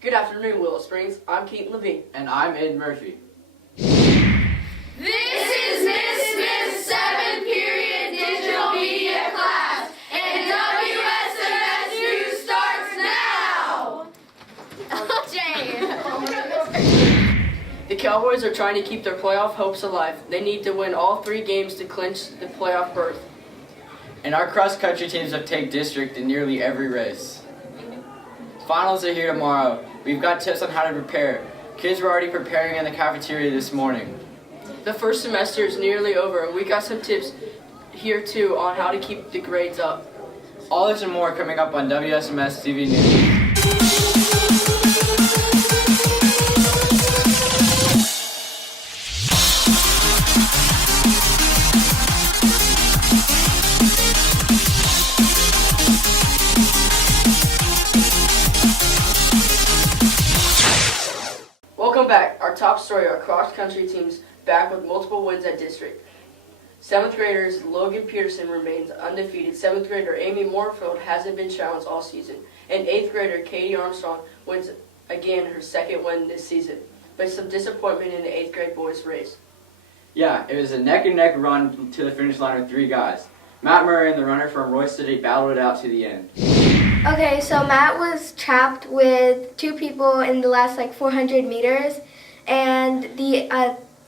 Good afternoon, Willow Springs. I'm Keaton Levine. And I'm Ed Murphy. This is Miss Smith's 7th period digital media class, and WSMS News starts now! The Cowboys are trying to keep their playoff hopes alive. They need to win all 3 games to clinch the playoff berth. And our cross-country teams have taken district in nearly every race. Finals are here tomorrow. We've got tips on how to prepare. Kids were already preparing in the cafeteria this morning. The first semester is nearly over, and we got some tips here too on how to keep the grades up. All this and more coming up on WSMS TV News. Welcome back. Our top story, our cross-country team's back with multiple wins at district. 7th graders Logan Peterson remains undefeated. 7th grader Amy Moorfield hasn't been challenged all season. And 8th grader Katie Armstrong wins again her 2nd win this season. But some disappointment in the 8th grade boys race. Yeah, it was a neck-and-neck run to the finish line with 3 guys. Matt Murray and the runner from Royce City battled it out to the end. Okay, so Matt was trapped with 2 people in the last 400 meters, and the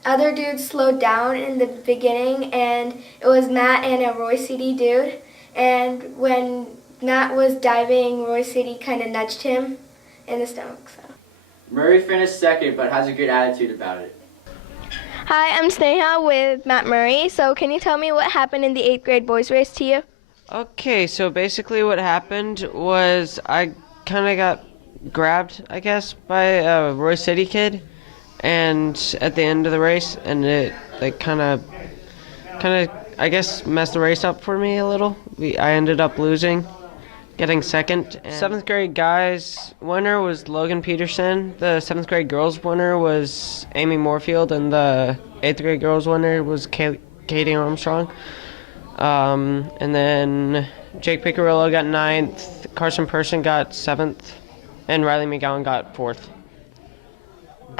other dude slowed down in the beginning, and it was Matt and a Royce City dude. And when Matt was diving, Royce City kind of nudged him in the stomach. So. Murray finished 2nd, but has a good attitude about it. Hi, I'm Sneha with Matt Murray. So can you tell me what happened in the 8th grade boys race to you? Okay, so basically what happened was I kind of got grabbed, I guess, by a Royce City kid, and at the end of the race, and it kind of, I guess, messed the race up for me a little. I ended up losing, getting 2nd. 7th grade guys winner was Logan Peterson. The 7th grade girls winner was Amy Moorfield, and the 8th grade girls winner was Katie Armstrong. And then Jake Picarillo got 9th, Carson Person got 7th, and Riley McGowan got 4th.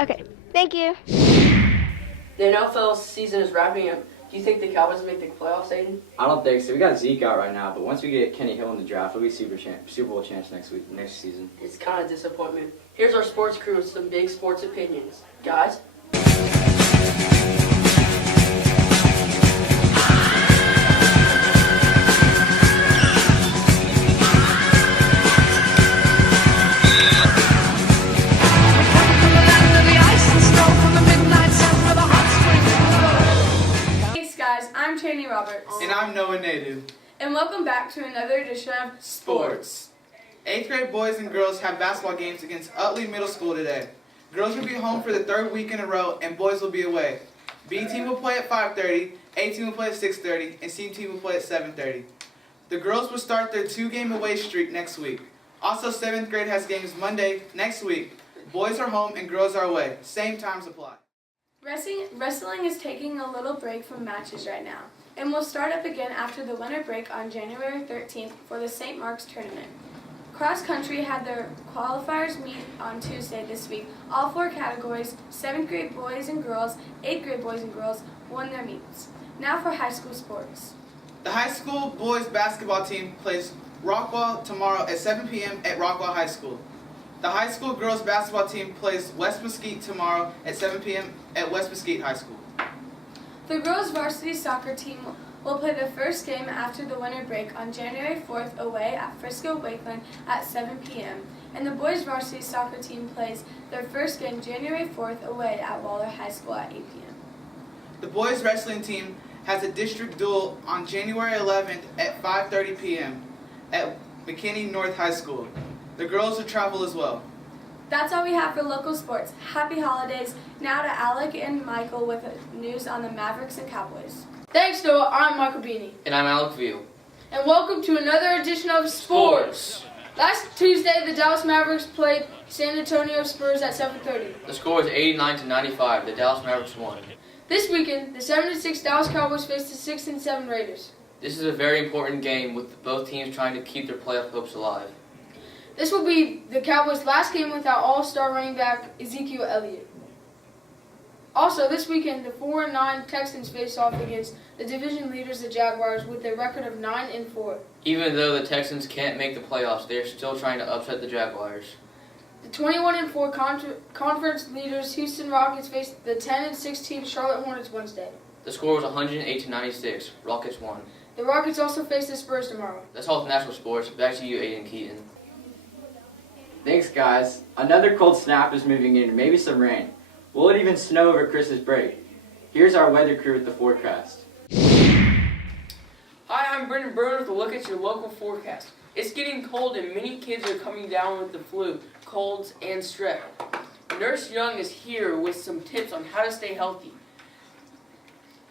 Okay, thank you. The NFL season is wrapping up. Do you think the Cowboys will make the playoffs, Aiden? I don't think so. We got Zeke out right now, but once we get Kenny Hill in the draft, it'll be Super Bowl chance next season. It's kind of disappointment. Here's our sports crew with some big sports opinions. Guys? I'm Chaney Roberts. And I'm Noah Nadu. And welcome back to another edition of Sports. 8th grade boys and girls have basketball games against Utley Middle School today. Girls will be home for the 3rd week in a row, and boys will be away. B team will play at 5:30, A team will play at 6:30, and C team will play at 7:30. The girls will start their 2-game away streak next week. Also, 7th grade has games Monday next week. Boys are home and girls are away. Same times apply. Wrestling is taking a little break from matches right now, and will start up again after the winter break on January 13th for the St. Mark's tournament. Cross country had their qualifiers meet on Tuesday this week. All 4 categories, 7th grade boys and girls, 8th grade boys and girls, won their meets. Now for high school sports. The high school boys basketball team plays Rockwall tomorrow at 7 p.m. at Rockwall High School. The high school girls basketball team plays West Mesquite tomorrow at 7 p.m. at West Mesquite High School. The girls varsity soccer team will play the first game after the winter break on January 4th away at Frisco Wakeland at 7 p.m. And the boys varsity soccer team plays their first game January 4th away at Waller High School at 8 p.m. The boys wrestling team has a district duel on January 11th at 5:30 p.m. at McKinney North High School. The girls will travel as well. That's all we have for local sports. Happy holidays. Now to Alec and Michael with news on the Mavericks and Cowboys. Thanks, Noah. I'm Michael Beanie. And I'm Alec View. And welcome to another edition of Sports. Last Tuesday, the Dallas Mavericks played San Antonio Spurs at 7:30. The score was 89-95. The Dallas Mavericks won. This weekend, the 7-6 Dallas Cowboys faced the 6-7 Raiders. This is a very important game with both teams trying to keep their playoff hopes alive. This will be the Cowboys' last game without all-star running back Ezekiel Elliott. Also, this weekend, the 4-9 Texans face off against the division leaders, the Jaguars, with a record of 9-4. Even though the Texans can't make the playoffs, they are still trying to upset the Jaguars. The 21-4 conference leaders, Houston Rockets, face the 10-16 Charlotte Hornets Wednesday. The score was 108-96. Rockets won. The Rockets also face the Spurs tomorrow. That's all with national sports. Back to you, Aiden Keaton. Thanks, guys. Another cold snap is moving in, maybe some rain. Will it even snow over Christmas break? Here's our weather crew with the forecast. Hi, I'm Brendan Byrne with a look at your local forecast. It's getting cold and many kids are coming down with the flu, colds, and strep. Nurse Young is here with some tips on how to stay healthy.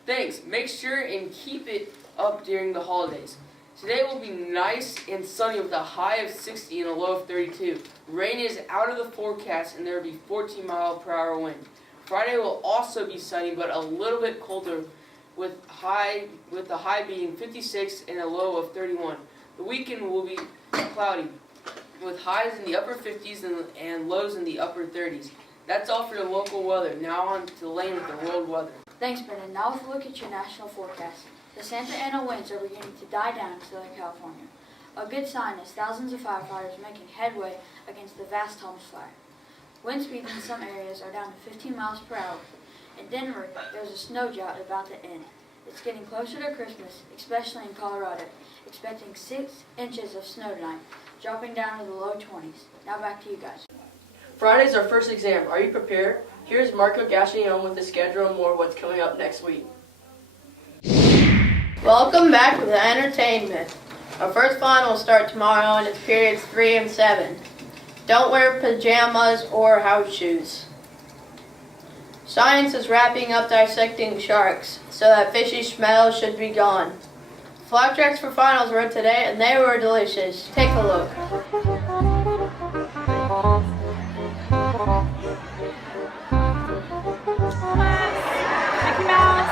Thanks. Make sure and keep it up during the holidays. Today will be nice and sunny with a high of 60 and a low of 32. Rain is out of the forecast and there will be 14-mile-per-hour wind. Friday will also be sunny but a little bit colder with the high being 56 and a low of 31. The weekend will be cloudy with highs in the upper 50s and lows in the upper 30s. That's all for the local weather. Now on to Lane with the world weather. Thanks, Brendan. Now let's look at your national forecast. The Santa Ana winds are beginning to die down in Southern California. A good sign is thousands of firefighters making headway against the vast Thomas fire. Wind speeds in some areas are down to 15 miles per hour. In Denver, there's a snow drought about to end. It's getting closer to Christmas, especially in Colorado, expecting 6 inches of snow tonight, dropping down to the low 20s. Now back to you guys. Friday's our first exam. Are you prepared? Here's Marco Gachignon with the schedule and more what's coming up next week. Welcome back to the entertainment. Our first final will start tomorrow and it's periods 3 and 7. Don't wear pajamas or house shoes. Science is wrapping up dissecting sharks so that fishy smell should be gone. Flapjacks for finals were today and they were delicious. Take a look. Mickey Mouse.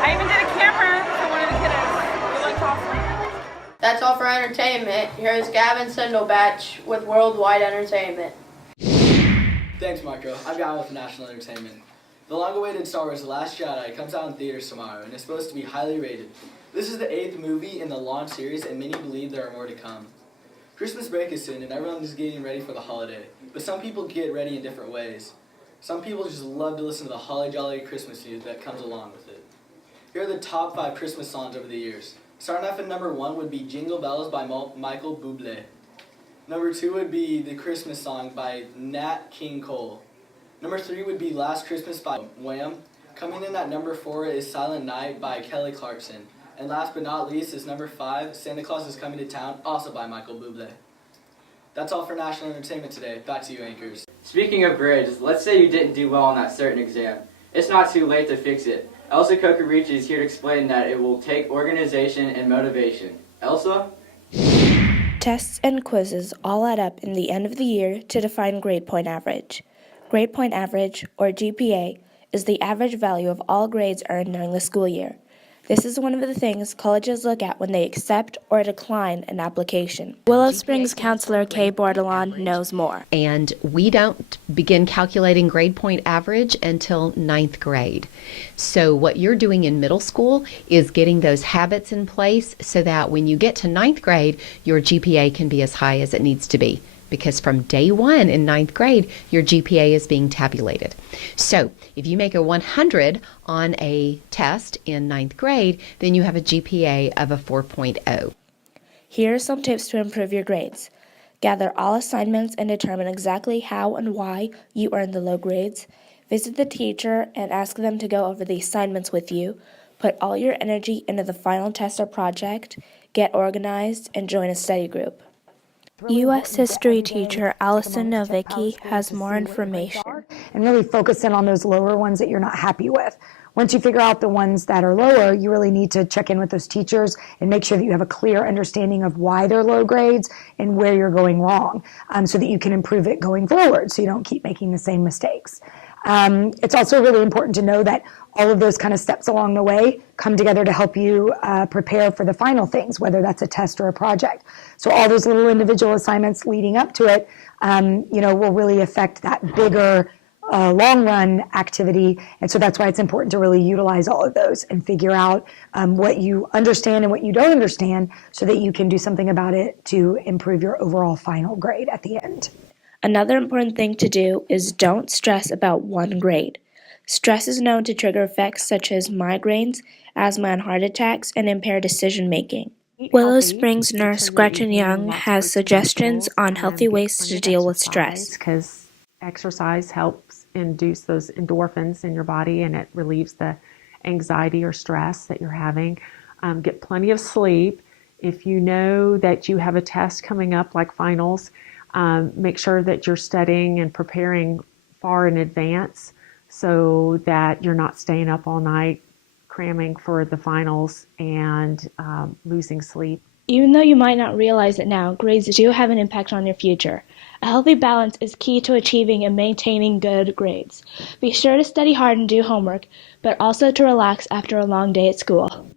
I even did a camera for one of the kiddos. It looked awesome. That's all for entertainment. Here's Gavin Sindelbatch with Worldwide Entertainment. Thanks, Marco. I'm Gavin with National Entertainment. The long-awaited Star Wars The Last Jedi comes out in theaters tomorrow and is supposed to be highly rated. This is the 8th movie in the launch series and many believe there are more to come. Christmas break is soon and everyone is getting ready for the holiday, but some people get ready in different ways. Some people just love to listen to the holly jolly Christmas music that comes along with it. Here are the top 5 Christmas songs over the years. Starting off at number 1 would be Jingle Bells by Michael Bublé. Number 2 would be The Christmas Song by Nat King Cole. Number 3 would be Last Christmas by Wham. Coming in at number 4 is Silent Night by Kelly Clarkson. And last but not least is number 5, Santa Claus is Coming to Town, also by Michael Bublé. That's all for National Entertainment today. Back to you, anchors. Speaking of grades, let's say you didn't do well on that certain exam. It's not too late to fix it. Elsa Kokorichi is here to explain that it will take organization and motivation. Elsa? Tests and quizzes all add up in the end of the year to define grade point average. Grade point average, or GPA, is the average value of all grades earned during the school year. This is one of the things colleges look at when they accept or decline an application. Willow Springs counselor Kay Bordelon knows more. And we don't begin calculating grade point average until 9th grade. So what you're doing in middle school is getting those habits in place so that when you get to 9th grade, your GPA can be as high as it needs to be. Because from day 1 in 9th grade, your GPA is being tabulated. So if you make a 100 on a test in 9th grade, then you have a GPA of a 4.0. Here are some tips to improve your grades. Gather all assignments and determine exactly how and why you earned the low grades. Visit the teacher and ask them to go over the assignments with you. Put all your energy into the final test or project. Get organized and join a study group. U.S. history teacher Allison Novicki has more information. And really focus in on those lower ones that you're not happy with. Once you figure out the ones that are lower, you really need to check in with those teachers and make sure that you have a clear understanding of why they're low grades and where you're going wrong, so that you can improve it going forward so you don't keep making the same mistakes. It's also really important to know that all of those kind of steps along the way come together to help you prepare for the final things, whether that's a test or a project. So all those little individual assignments leading up to it, will really affect that bigger long run activity. And so that's why it's important to really utilize all of those and figure out what you understand and what you don't understand so that you can do something about it to improve your overall final grade at the end. Another important thing to do is don't stress about one grade. Stress is known to trigger effects such as migraines, asthma and heart attacks, and impaired decision making. Willow Springs nurse Gretchen Young has suggestions on healthy ways to deal with stress. Because exercise helps induce those endorphins in your body and it relieves the anxiety or stress that you're having. Get plenty of sleep. If you know that you have a test coming up like finals, make sure that you're studying and preparing far in advance so that you're not staying up all night cramming for the finals and losing sleep. Even though you might not realize it now, grades do have an impact on your future. A healthy balance is key to achieving and maintaining good grades. Be sure to study hard and do homework, but also to relax after a long day at school.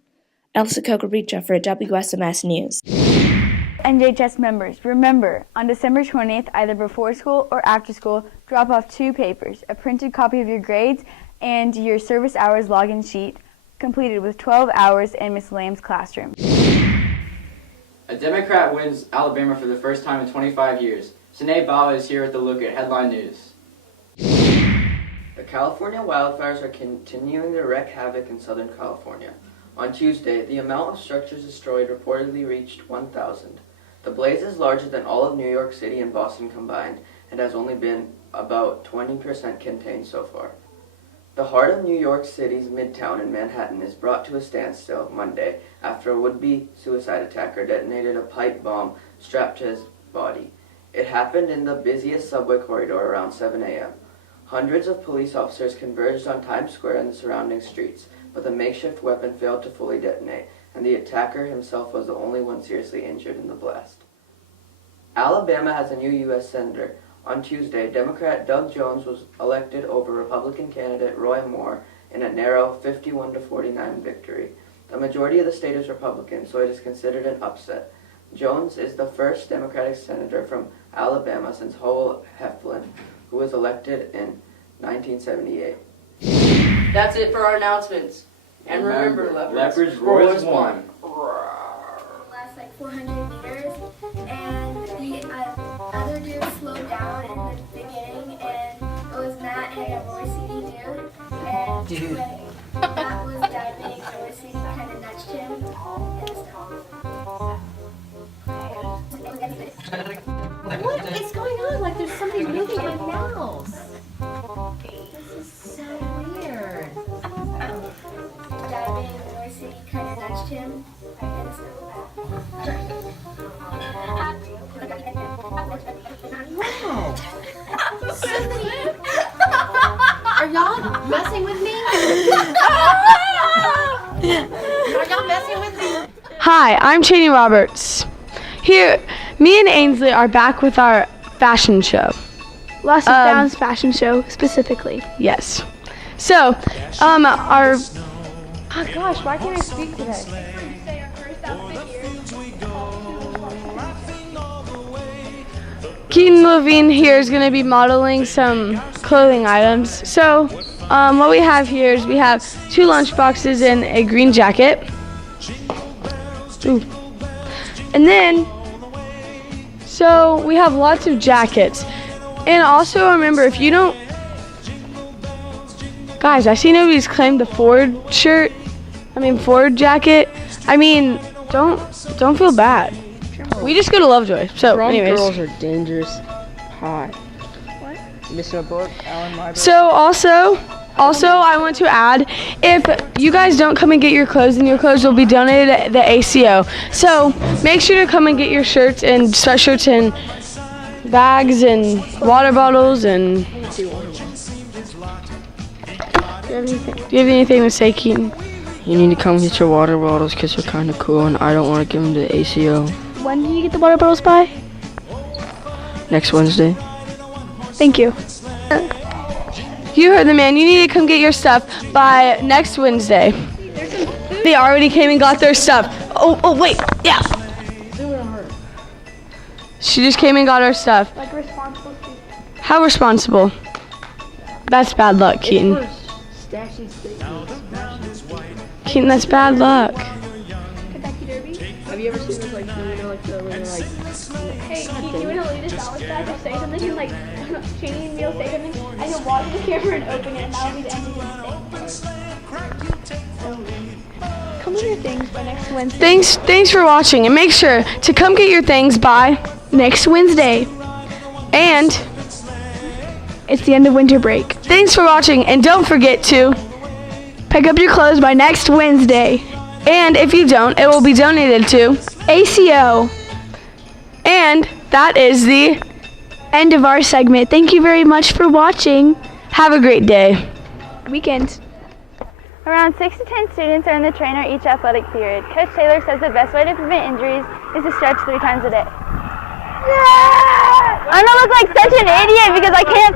Elsa Kokoricha for WSMS News. NJHS members, remember, on December 20th, either before school or after school, drop off 2 papers, a printed copy of your grades and your service hours login sheet, completed with 12 hours in Miss Lamb's classroom. A Democrat wins Alabama for the first time in 25 years. Sinead Bawa is here with a look at headline news. The California wildfires are continuing to wreak havoc in Southern California. On Tuesday, the amount of structures destroyed reportedly reached 1,000. The blaze is larger than all of New York City and Boston combined and has only been about 20% contained so far. The heart of New York City's Midtown in Manhattan is brought to a standstill Monday after a would-be suicide attacker detonated a pipe bomb strapped to his body. It happened in the busiest subway corridor around 7 a.m. Hundreds of police officers converged on Times Square and the surrounding streets, but the makeshift weapon failed to fully detonate, and the attacker himself was the only one seriously injured in the blast. Alabama has a new U.S. Senator. On Tuesday, Democrat Doug Jones was elected over Republican candidate Roy Moore in a narrow 51-49 victory. The majority of the state is Republican, so it is considered an upset. Jones is the first Democratic senator from Alabama since Howell Heflin, who was elected in 1978. That's it for our announcements. And remember, Leopards roar as one. Last like 400 meters, and the other dude slowed down in the beginning, and it was Matt and Roy CD dude, and when Matt was diving, Roy CD kind of nudged him in the stomach. What is going on? Like there's somebody moving my mouse. This is so weird. Diving, Roy CD kind of nudged him in the stomach. Wow. Are y'all messing with me? Are y'all messing with me? Hi, I'm Cheney Roberts. Here, me and Ainsley are back with our fashion show. Lost and Found's fashion show specifically. Yes. So, our... Oh gosh, why can't I speak today? Keaton Levine here is going to be modeling some clothing items. So, what we have here is we have 2 lunch boxes and a green jacket. Ooh. And then, so we have lots of jackets. And also remember, if you don't, guys, I see nobody's claimed the Ford Ford jacket. Don't feel bad. We just go to Lovejoy. So, anyways. Girls are dangerous. Hi. What? Missing a book, Alan Library. So also, I want to add, if you guys don't come and get your clothes, then your clothes will be donated at the ACO. So make sure to come and get your shirts and sweatshirts and bags and water bottles and. Do you have anything to say, Keaton? You need to come get your water bottles because they're kind of cool, and I don't want to give them to the ACO. When do you get the water bottles by? Next Wednesday. Thank you. You heard the man. You need to come get your stuff by next Wednesday. They already came and got their stuff. Oh, wait. Yeah. She just came and got our stuff. Like responsible people. How responsible? That's bad luck, Keaton. Keaton, that's bad luck. Kentucky Derby. Have you ever seen this, like, when they're like, Hey, Keaton, you want to lead us out with that or say something? And like, Shane and Neil say something, and you'll watch the camera and open it, and that'll be the end of the thing. Come with your things by next Wednesday. Thanks for watching, and make sure to come get your things by Next Wednesday. and It's the end of winter break. thanks for watching, and don't forget to Pick up your clothes by next Wednesday. and if you don't, it will be donated to ACO. and that is the End of our segment. Thank you very much for watching. have a great day. Weekend. Around 6 to 10 students are in the trainer each athletic period. Coach Taylor says the best way to prevent injuries is to stretch 3 times a day. I'm gonna look like such an idiot because I can't